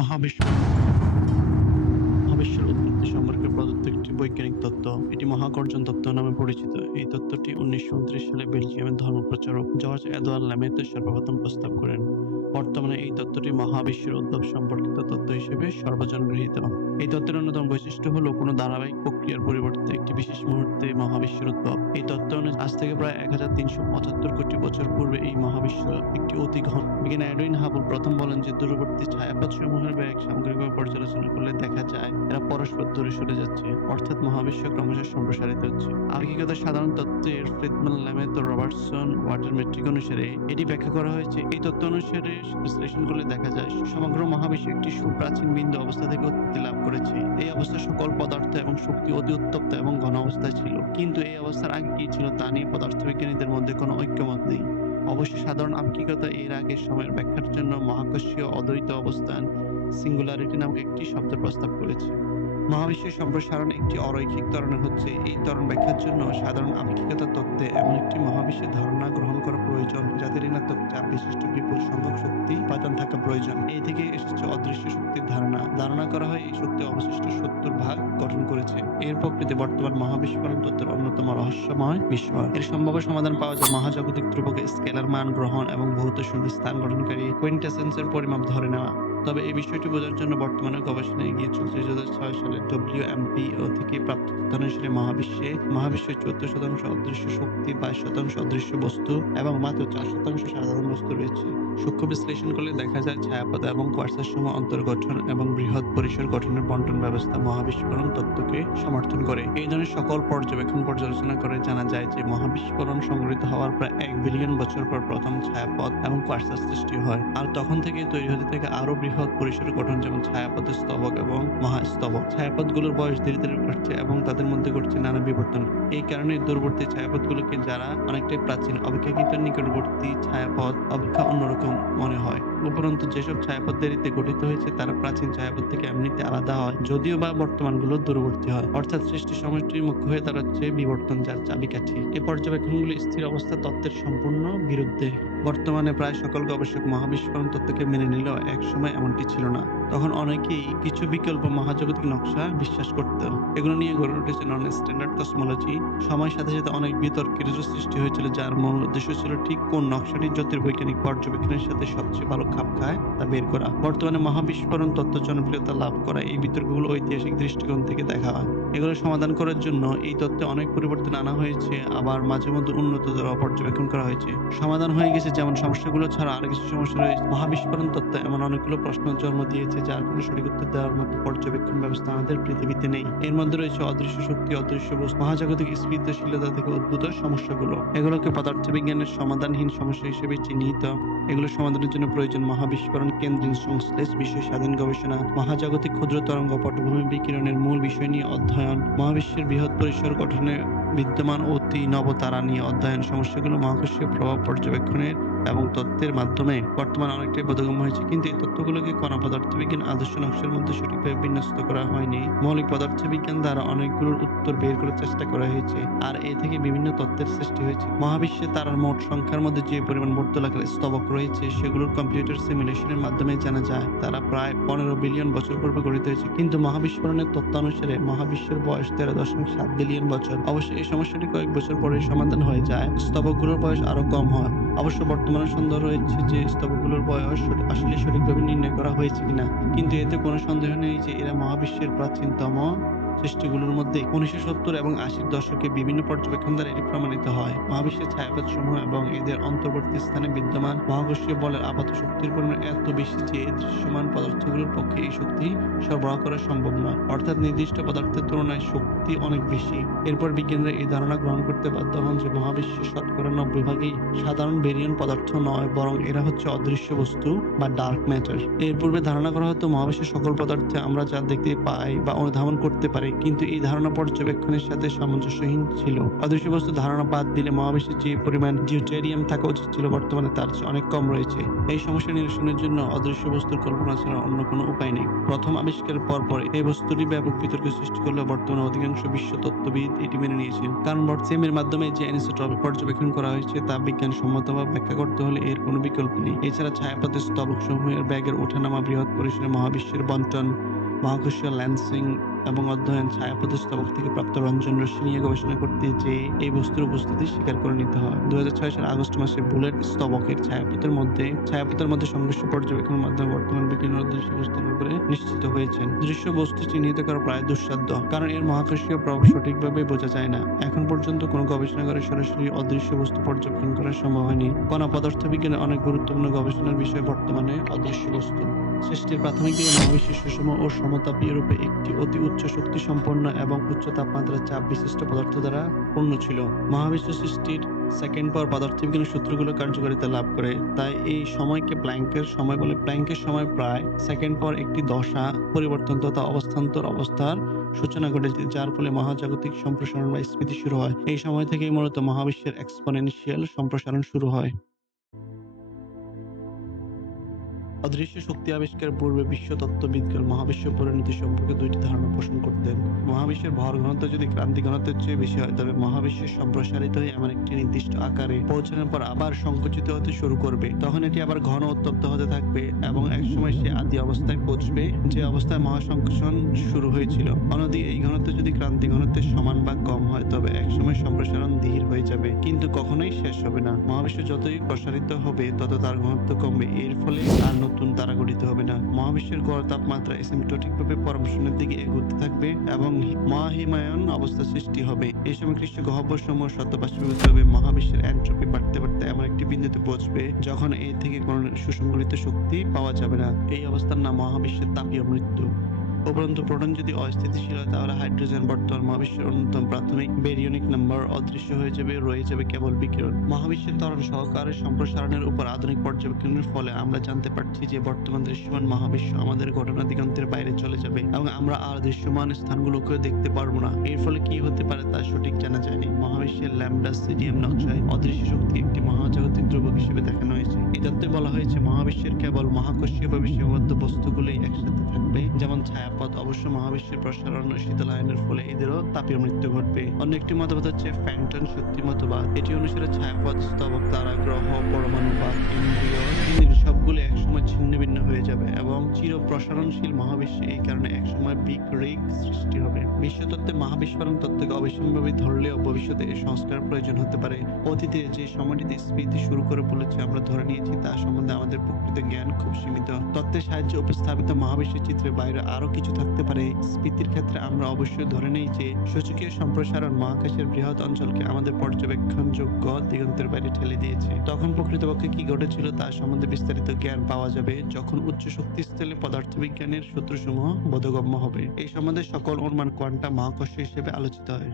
মহাবিশ্ব মহাবিশ্বের উৎপত্তি সম্পর্কে প্রদত্ত একটি বৈজ্ঞানিক তত্ত্ব। এটি মহাকর্ষণ তত্ত্ব নামে পরিচিত। এই তত্ত্বটি 1929 সালে বেলজিয়ামের ধর্মপ্রচারক জর্জ এডওয়ার্ড ল্যামেট সর্বপ্রথম প্রস্তাব করেন। বর্তমানে এই তত্ত্বটি মহাবিশ্বের উদ্ভব সম্পর্কিত তত্ত্ব হিসেবে সর্বজন গৃহীত। এই তত্ত্বের অন্যতম বৈশিষ্ট্য হল কোনো ধারাবাহিক প্রক্রিয়ার পরিবর্তে একটি বিশেষ মুহূর্তে মহাবিশ্বের উদ্ভব। এই তত্ত্ব অনুযায়ী আজ থেকে প্রায় 1375 কোটি বছর পূর্বে এই মহাবিশ্ব একটি অতি ঘন। বিজ্ঞানী এডউইন হাবল প্রথম বলেন যে দূরবর্তী ছায়াপথসমূহের বেগ সামগ্রিকভাবে পর্যালোচনা করলে দেখা যায় এরা পরস্পর দূরে সরে যাচ্ছে, অর্থাৎ মহাবিশ্ব ক্রমশ সম্প্রসারিত হচ্ছে। আপেক্ষিকতার সাধারণ তত্ত্বের ফ্রিডম্যান, ল্যামেট ও রবার্টসন ওয়াটার মেট্রিক অনুসারে এটি ব্যাখ্যা করা হয়েছে। এই তত্ত্ব অনুসারে বিশ্লেষণ করলে দেখা যায় সমগ্র মহাবিশ্ব একটি সুপ্রাচীন বিন্দু অবস্থা থেকে উৎপত্তি লাভ করেছে। এই অবস্থা সকল পদার্থ এবং শক্তি অতি উত্তপ্ত এবং ঘন অবস্থায় ছিল, কিন্তু এই অবস্থার আগে কি ছিল তা নিয়ে পদার্থবিজ্ঞানীদের মধ্যে কোনো ঐক্যমত নেই। অবশ্য সাধারণ আপেক্ষিকতা এর আগের সময়ের ব্যাখ্যার জন্য মহাকর্ষীয় অদ্বৈত অবস্থান সিঙ্গুলারিটি নামক একটি শব্দ প্রস্তাব করেছে। মহাবিশ্বের সম্প্রসারণ একটি অরৈখিক ত্বরণে হচ্ছে। এই ত্বরণ ব্যাখ্যার জন্য সাধারণ আপেক্ষিকতার তত্ত্বে এমন একটি মহাবিশ্বের ধারণা গ্রহণ করা প্রয়োজন যাতে ঋণাত্মক চাপ বিশিষ্ট বিপুল সংখ্যক শক্তি উপাদান থাকা প্রয়োজন। এই থেকে এসেছে অদৃশ্য শক্তির ধারণা করা হয় এই শক্তি অবশিষ্ট 70 ভাগ গঠন করেছে। এর প্রকৃতি বর্তমান মহাবিস্ফোরণ তত্ত্বের অন্যতম রহস্যময় বিষয়। এর সম্ভাব্য সমাধান পাওয়া যায় মহাজাগতিক ধ্রুবকে স্কেলার মান গ্রহণ এবং ভৌত শূন্যের স্থান গঠনকারী কোইন্টেসেন্সের পরিমাপ ধরে নেওয়া। তবে এই বিষয়টি বোঝার জন্য বর্তমানে গবেষণা এগিয়ে চলছে। 2006 সালে WMPO থেকে প্রাপ্ত তথ্য অনুসারে মহাবিশ্বের 14% অদৃশ্য শক্তি, 22% অদৃশ্য বস্তু এবং মাত্র 4% সাধারণ বস্তু রয়েছে। সূক্ষ্ম বিশ্লেষণ করলে দেখা যায় ছায়াপথ এবং কোয়ার্সার সময় অন্তর্গঠন এবং বৃহৎ পরিসর গঠনের বণ্টন ব্যবস্থা মহাবিস্ফোরণ তত্ত্বকে সমর্থন করে। এই ধরনের সকল পর্যালোচনা করে জানা যায় যে মহাবিস্ফোরণ সংঘটিত হওয়ার প্রায় 1 বিলিয়ন বছর পর প্রথম ছায়াপথ এবং কোয়ার্সার সৃষ্টি হয়, আর তখন থেকে তৈরি হতে থাকে আরো বৃহৎ পরিসর গঠন, যেমন ছায়াপথের স্তবক এবং মহাস্তবক। ছায়াপথগুলোর বয়স ধীরে ধীরে বাড়ছে এবং তাদের মধ্যে ঘটছে নানা বিবর্তন। এই কারণে দূরবর্তী ছায়াপথগুলোকে, যারা অনেকটাই প্রাচীন, অপেক্ষাকৃত নিকটবর্তী ছায়াপথ অপেক্ষা অন্যরকম মনে হয়। উপরন্তু যেসব ছায়াপথ দেরিতে গঠিত হয়েছে তারা প্রাচীন ছায়াপথ থেকে এমনিতে আলাদা হয়, যদিও বা বর্তমানগুলো দূরবর্তী হয়। অর্থাৎ সৃষ্টি সময়টি মুখ্য হয়ে দাঁড়াচ্ছে বিবর্তন, যার চাবিকাঠি। এই পর্যবেক্ষণগুলি স্থির অবস্থা তত্ত্বের সম্পূর্ণ বিরুদ্ধে। বর্তমানে প্রায় সকল গবেষক মহাবিস্ফোরণ তত্ত্বকে মেনে নিলেও একসময় এমনটি ছিল না। তখন অনেকেই কিছু বিকল্প মহাজাগতিক নকশা বিশ্বাস করতেন। এগুলো নিয়ে গড়ে উঠেছে নন স্ট্যান্ডার্ড কসমোলজি। সময়ের সাথে সাথে অনেক বিতর্কের সৃষ্টি হয়েছিল, যার মূল উদ্দেশ্য ছিল ঠিক কোন নকশাটি জ্যোতির্বৈজ্ঞানিক পর্যবেক্ষণের সাথে সবচেয়ে ভালো খাপ খায় তা বের করা। বর্তমানে মহাবিস্ফোরণ তত্ত্ব জনপ্রিয়তা লাভ করা এই বিতর্কগুলো ঐতিহাসিক দৃষ্টিকোণ থেকে দেখা হয়। এগুলো সমাধান করার জন্য এই তত্ত্বে অনেক পরিবর্তন আনা হয়েছে, আবার মাঝে মধ্যে উন্নততর পর্যবেক্ষণ করা হয়েছে। সমাধান হয়ে গেছে, যেমন সমস্যাগুলো ছাড়া আর কিছু সমস্যা রয়েছে। মহাবিস্ফোরণ তত্ত্ব এমন অনেকগুলো প্রশ্ন জন্ম দিয়েছে যার কোনো সঠিক উত্তর দেওয়ার মতো পর্যবেক্ষণ ব্যবস্থা আমাদের পৃথিবীতে নেই। এর মধ্যে রয়েছে অদৃশ্য শক্তি, অদৃশ্য বস্তু, মহাজাগতিক স্থিতিশীলতা থেকে উদ্ভূত সমস্যাগুলো। এগুলোকে পদার্থবিজ্ঞানের সমাধানহীন সমস্যা হিসেবে চিহ্নিত। এগুলো সমাধানের জন্য প্রয়োজন মহাবিস্ফোরণ কেন্দ্রিক সংশ্লেষ, বিষয় স্বাধীন গবেষণা, মহাজাগতিক ক্ষুদ্র তরঙ্গ পটভূমি বিকিরণের মূল বিষয় নিয়ে অধ্যয়ন, মহাবিশ্বের বৃহৎ পরিসর গঠনে বিদ্যমান অতি নবতারা নিয়ে অধ্যয়ন। সমস্যাগুলো মহাকর্ষীয় প্রভাব পর্যবেক্ষণের এবং তত্ত্বের মাধ্যমে বর্তমানে অনেকটাই বোধগম্য হয়েছে, কিন্তু এই তত্ত্বগুলোকে কণা পদার্থবিজ্ঞান আদর্শ নকশার মধ্যে সঠিকভাবে বিন্যস্ত করা হয়নি। মৌলিক পদার্থবিজ্ঞান দ্বারা অনেকগুলোর উত্তর বের করার চেষ্টা করা হয়েছে, আর এ থেকে বিভিন্ন তত্ত্বের সৃষ্টি হয়েছে। মহাবিশ্বে তারার মোট সংখ্যার মধ্যে যে পরিমাণ বর্তুলাকার স্তবক রয়েছে সেগুলোর কম্পিউটার সিমুলেশনের মাধ্যমে জানা যায় তারা প্রায় 15 বিলিয়ন বছর পূর্বে গঠিত হয়েছে, কিন্তু মহাবিস্ফোরণের তত্ত্ব অনুসারে মহাবিশ্বের বয়স 13.7 বিলিয়ন বছর। অবশ্য এই সমস্যাটি কয়েক বছর পরে সমাধান হয়ে যায়, স্তবকগুলোর বয়স আরো কম হয়। অবশ্য বর্তমানে সন্দেহ রয়েছে যে স্তবকগুলোর বয়স আসলে সঠিকভাবে নির্ণয় করা হয়েছে কিনা, কিন্তু এতে কোনো সন্দেহ নেই যে এরা মহাবিশ্বের প্রাচীনতম সৃষ্টিগুলোর মধ্যে। 1970 এবং 80-র দশকে বিভিন্ন পর্যবেক্ষণ দ্বারা এটি প্রমাণিত হয়। মহাবিশ্বের ছায়াপথ সমূহ এবং এদের অন্তর্বর্তী স্থানে বিদ্যমান মহাকর্ষীয় বলের আপাত শক্তির পরিমাণ এত বেশি যে দৃশ্যমান পদার্থগুলোর পক্ষে এই শক্তি সরবরাহ করা সম্ভব নয়, অর্থাৎ নির্দিষ্ট পদার্থের তুলনায় শক্তি অনেক বেশি। এরপর বিজ্ঞানীরা এই ধারণা গ্রহণ করতে বাধ্য হন যে মহাবিশ্বের শতকরা 90 ভাগই সাধারণ বেরিয়ান পদার্থ নয়, বরং এরা হচ্ছে অদৃশ্য বস্তু বা ডার্ক ম্যাটার। এর পূর্বে ধারণা করা হতো মহাবিশ্বের সকল পদার্থে আমরা যা দেখতে পাই বা অনুধাবন করতে পারি কিন্তু এই ধারণা পর্যবেক্ষণের সাথে সামঞ্জস্যহীন ছিল। অদৃশ্য বস্তুর ধারণা বাদ দিলে মহাবিশ্বে যে পরিমাণ ডিউটেরিয়াম থাকা উচিত ছিল বর্তমানে তার চেয়ে অনেক কম রয়েছে। এই সমস্যা নিরসনের জন্য অদৃশ্য বস্তুর কল্পনা ছাড়া অন্য কোনো উপায় নেই। প্রথম আবিষ্কারের পরপর এই বস্তুটি ব্যাপক বিতর্ক সৃষ্টি করলেও বর্তমানে অধিকাংশ বিশ্ব তত্ত্ববিদ এটি মেনে নিয়েছেন। কারণ বর্তমানের মাধ্যমে যে অ্যানিসোট্রপি পর্যবেক্ষণ করা হয়েছে তা বিজ্ঞানসম্মতভাবে ব্যাখ্যা করতে হলে এর কোনো বিকল্প নেই। এছাড়া ছায়াপথের স্তবকসমূহের ব্যাগের ওঠানামা, বৃহৎ পরিসরে মহাবিশ্বের বণ্টন, মহাকর্ষীয় লেন্সিং এবং অধ্যয়ন, ছায়াপথের স্তবক থেকে প্রাপ্ত রঞ্জন রশ্মি নিয়ে গবেষণা করতে যেয়ে এই বস্তুর উপস্থিতি স্বীকার করে নিতে হয়। 2006 সালের আগস্ট মাসে বুলেট স্তবকের ছায়াপথের মধ্যে সংঘর্ষ পর্যবেক্ষণের মাধ্যমে বর্তমান বিজ্ঞানীরা অদৃশ্য বস্তুর ব্যাপারে নিশ্চিত হয়েছেন। দৃশ্য বস্তু চিহ্নিত করা প্রায় দুঃসাধ্য, কারণ এর মহাকর্ষীয় প্রভাব সঠিকভাবে বোঝা যায় না। এখন পর্যন্ত কোনো গবেষণাগারে সরাসরি অদৃশ্য বস্তু পর্যবেক্ষণ করা সম্ভব হয়নি। কণা পদার্থবিজ্ঞানের অনেক গুরুত্বপূর্ণ গবেষণার বিষয় বর্তমানে অদৃশ্য বস্তু। সৃষ্টির প্রাথমিক দিকে মহাবিশ্বের সুষম ও সমতাপীয় রূপে একটি অতি উচ্চ শক্তি সম্পন্ন এবং উচ্চ তাপমাত্রার চাপ বিশিষ্ট পদার্থ দ্বারা পূর্ণ ছিল। মহাবিশ্ব সৃষ্টির সেকেন্ড পর পদার্থবিজ্ঞানের সূত্রগুলো কার্যকারিতা লাভ করে, তাই এই সময়কে প্ল্যাঙ্কের সময় বলে। প্ল্যাঙ্কের সময় প্রায় সেকেন্ড পর একটি দশা পরিবর্তন তথা অবস্থান্তর অবস্থার সূচনা ঘটেছে, যার ফলে মহাজাগতিক সম্প্রসারণ বা স্ফীতি শুরু হয়। এই সময় থেকেই মূলত মহাবিশ্বের এক্সপোনেনশিয়াল সম্প্রসারণ শুরু হয়। অদৃশ্য শক্তি আবিষ্কারের পূর্বে বিশ্ব তত্ত্ববিদগণ মহাবিশ্ব পরিণতি সম্পর্কে দুইটি ধারণা পোষণ করতেন। মহাবিশ্বের ভর ঘনত্ব যদি ক্রান্তি ঘনত্বের চেয়ে বেশি হয়, তবে মহাবিশ্বের সম্প্রসারিত হয়ে এমন একটি নির্দিষ্ট আকারে পৌঁছানোর পর আবার সংকুচিত হতে শুরু করবে। তখন এটি আবার ঘন উত্তপ্ত হতে থাকবে এবং একসময় সে আদি অবস্থায় পৌঁছবে, যে অবস্থায় মহাসংকোচন শুরু হয়েছিল। অন্যদিকে এই ঘনত্ব যদি ক্রান্তি ঘনত্বের সমান বা কম হয়, তবে একসময় সম্প্রসারণ ধীর হয়ে যাবে, কিন্তু কখনোই শেষ হবে না। মহাবিশ্ব যতই প্রসারিত হবে তত তার ঘনত্ব কমবে, এর ফলে আর নতুন তারা গঠিত হবে না। মহাবিশ্বের গড় তাপমাত্রা এসিম্পটোটিকভাবে পরমশূন্যের দিকে এগোতে থাকবে এবং মহাহিমায়ন অবস্থা সৃষ্টি হবে। এই সময় কৃষ্ণ গহ্বরসমূহ সদ্য বাষ্পীভূত হবে। মহাবিশ্বের এন্ট্রপি বাড়তে বাড়তে এমন একটি বিন্দুতে পৌঁছবে যখন এ থেকে কোনো সুসংগঠিত শক্তি পাওয়া যাবে না। এই অবস্থার নাম মহাবিশ্বের তাপীয় মৃত্যু। উপরন্তু প্রোটন যদি অস্থিতিশীল হয়, তাহলে হাইড্রোজেন বর্তমান মহাবিশ্বের অন্যতম প্রাথমিক বেরিয়নিক নাম্বার অদৃশ্য হয়ে যাবে, রয়ে যাবে কেবল বিকিরণ। মহাবিশ্বের ত্বরণ সহকারে সম্প্রসারণের উপর আধুনিক পর্যবেক্ষণের ফলে আমরা জানতে পারছি যে বর্তমান দৃশ্যমান মহাবিশ্ব আমাদের ঘটনা দিগন্তের বাইরে চলে যাবে এবং আমরা আর দৃশ্যমান স্থানগুলোকেও দেখতে পারবো না। এর ফলে কি হতে পারে তা সঠিক জানা যায়নি। মহাবিশ্বের ল্যাম্বডা সিডিএম নকশায় অদৃশ্য শক্তি একটি মহাজাগতিক ধ্রুবক হিসেবে দেখানো হয়েছে। এই তত্ত্বে বলা হয়েছে মহাবিশ্বের কেবল মহাকর্ষীয়ভাবে সীমাবদ্ধ বস্তুগুলোই একসাথে থাকবে, যেমন ছায়াপথ। অবশ্য মহাবিশ্বের প্রসারণ ও শীতলায়নের ফলে এদেরও তাপীয় মৃত্যু ঘটবে। অন্য একটি মতবাদ হচ্ছে ফ্যান্টন শক্তি মতবাদ। এটি অনুসারে ছায়াপথ, স্তবক, তারা, গ্রহ, পরমাণু বা ইন্দ্রিয় সবগুলো একসময় ছিন্ন ভিন্ন হয়ে যাবে এবং চির প্রসারণশীল মহাবিশ্বে এই কারণে একসময় বিগ রিগ সৃষ্টি হবে। বিশ্বতত্ত্বে মহাবিস্ফোরণ তত্ত্বকে অবিসম্ভাবী ধরলেও ভবিষ্যতে এর সংস্কার প্রয়োজন হতে পারে। অতীতে যে সময়টিতে স্ফীতি শুরু করে বলেছে আমরা ধরে নিয়েছি, তা সম্বন্ধে আমাদের প্রকৃত জ্ঞান খুব সীমিত। তত্ত্বের সাহায্যে উপস্থাপিত মহাবিশ্বের চিত্রের বাইরে আরো কিছু থাকতে পারে। স্ফীতির ক্ষেত্রে আমরা অবশ্যই ধরে নেই যে সূচকীয় সম্প্রসারণ মহাকাশের বৃহৎ অঞ্চলকে আমাদের পর্যবেক্ষণযোগ্য দিগন্তের বাইরে ঠেলে দিয়েছে। তখন প্রকৃতপক্ষে কি ঘটেছিল তা সম্বন্ধে বিস্তারিত জ্ঞান পাওয়া যাবে যখন উচ্চ শক্তিস্থলে পদার্থবিজ্ঞানের সূত্রসমূহ বোধগম্য হবে। এই সম্বন্ধে সকল অনুমান কোয়ান্টাম মহাকর্ষ হিসেবে আলোচিত হয়।